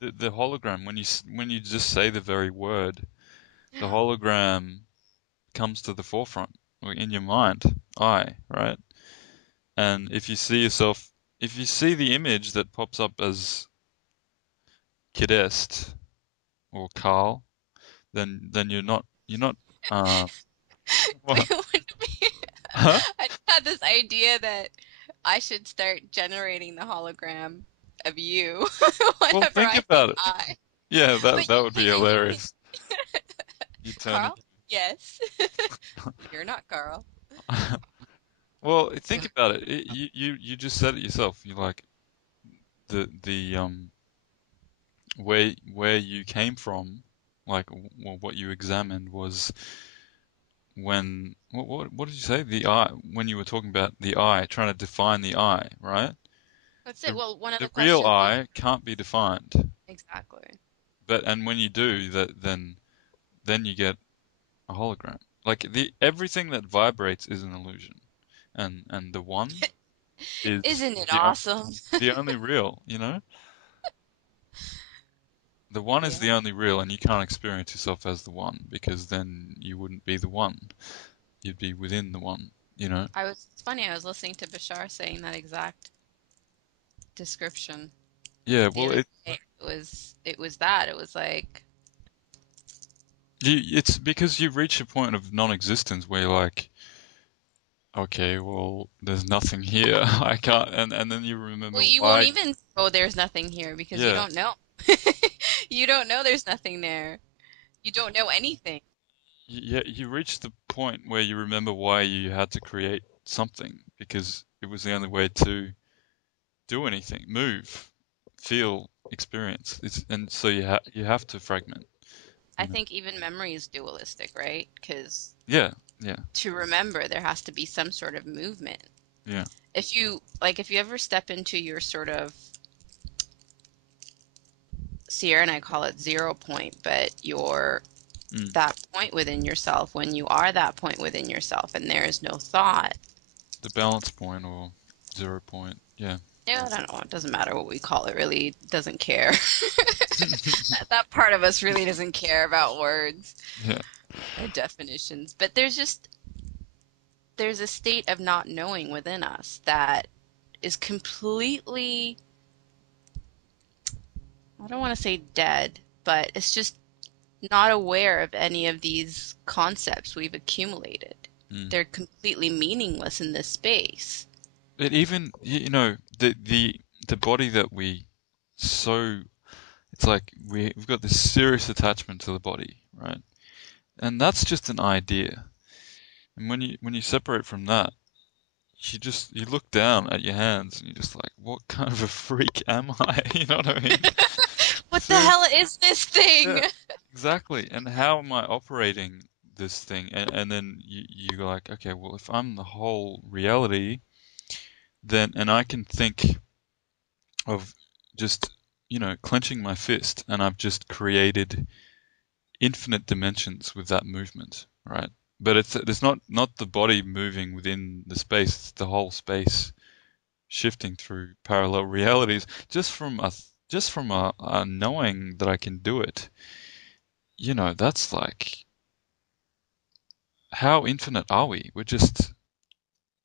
The hologram, when you just say the very word, the hologram comes to the forefront in your mind, I, right? And if you see yourself, if you see the image that pops up as Kidest or Carl, then you're not what? Huh? I just had this idea that I should start generating the hologram of you Well, whenever think I say about it. I. Yeah, But that would be you can, hilarious. You turn Carl? Yes. You're not Carl. it. Well, think about it. You just said it yourself. You like the where you came from, like what you examined was when what did you say? The eye, when you were talking about the eye, trying to define the eye, right? That's it. The Well, one of the the real questions we eye can't be defined. exactly. But and when you do that, then you get a hologram. Like the everything that vibrates is an illusion, and the one is Isn't it awesome? the only real. You know, the one is Yeah. the only real, and you can't experience yourself as the one because then you wouldn't be the one. You'd be within the one. You know. It's funny, I was listening to Bashar saying that exact description Yeah. the Well, other day. It was that. It was like, it's because you reach a point of non-existence where you're like, okay, well, there's nothing here. I can't, and then you remember well, you won't why. even oh, there's nothing here because you Yeah, don't know. You don't know there's nothing there. You don't know anything. yeah, you reach the point where you remember why you had to create something because it was the only way to do anything, move, feel, experience. And so you have to fragment, I you know. think even memory is dualistic, right? Because Yeah, yeah, to remember, there has to be some sort of movement. yeah. If you ever step into your sort of Sierra and I call it 0 point, but your Mm. that point within yourself, when you are that point within yourself and there is no thought, The balance point or 0 point. Yeah. yeah, I don't know, it doesn't matter what we call it, really doesn't care. That part of us really doesn't care about words Yeah. or definitions, but there's a state of not knowing within us that is completely, I don't want to say dead, but it's just not aware of any of these concepts we've accumulated. Mm. They're completely meaningless in this space. But even the body that we so it's like we've got this serious attachment to the body, right? And that's just an idea. And when you separate from that, you look down at your hands and you're just like, what kind of a freak am I? You know what I mean? What the hell Seriously. is this thing? Yeah, exactly. And how am I operating this thing? And then you go like, okay, well, if I'm the whole reality, then and I can think of just, clenching my fist and I've just created infinite dimensions with that movement, right? But it's not the body moving within the space, it's the whole space shifting through parallel realities just from a knowing that I can do it. That's like how infinite are we? We're just,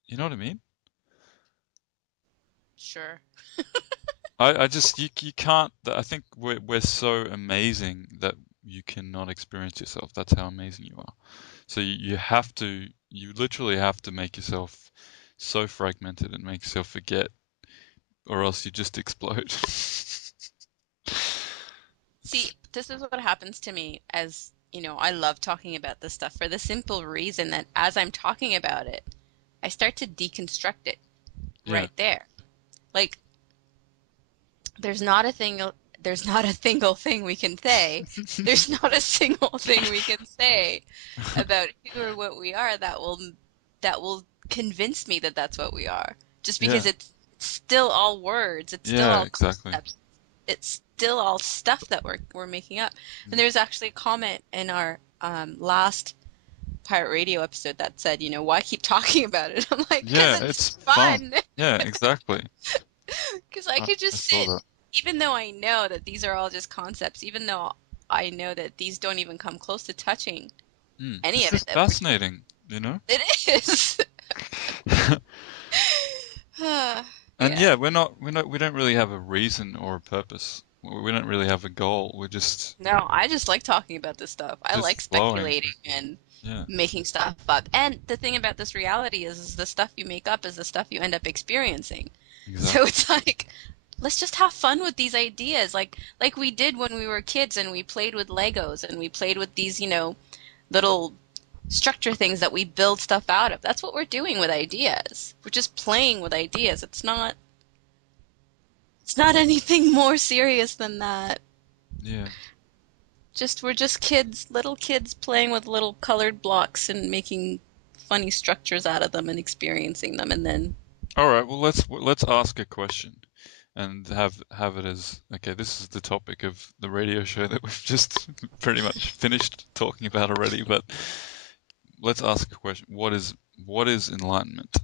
you know what I mean? Sure. I just you can't. I think we're so amazing that you cannot experience yourself. That's how amazing you are. So you literally have to make yourself so fragmented and make yourself forget, or else you just explode. See, this is what happens to me as, I love talking about this stuff for the simple reason that as I'm talking about it, I start to deconstruct it Yeah, right there. Like, there's not a thing, there's not a single thing we can say. There's not a single thing we can say about who or what we are that will convince me that that's what we are. Just because yeah, it's still all words, it's still yeah, all exactly. concepts, it's still all stuff that we're making up. And Mm. there's actually a comment in our last pirate radio episode that said, why keep talking about it? I'm like, because Yeah, it's it's fun. fun. Yeah, exactly. Because I could I just saw sit that. even though I know that these are all just concepts, even though I know that these don't even come close to touching any This of is it that we're doing. fascinating, you know? It is. And Yeah. yeah, we don't really have a reason or a purpose. We don't really have a goal. We're No, I just like talking about this stuff. I just like flowing. speculating and Yeah, making stuff up. And the thing about this reality is the stuff you make up is the stuff you end up experiencing. So exactly. it's like, let's just have fun with these ideas, like we did when we were kids and we played with Legos and we played with these, little structure things that we build stuff out of. That's what we're doing with ideas. We're just playing with ideas. It's not anything more serious than that. Yeah. We're just kids, little kids playing with little colored blocks and making funny structures out of them and experiencing them and then All right, well let's ask a question and have it as okay, this is the topic of the radio show that we've just pretty much finished talking about already, but let's ask a question. What is enlightenment?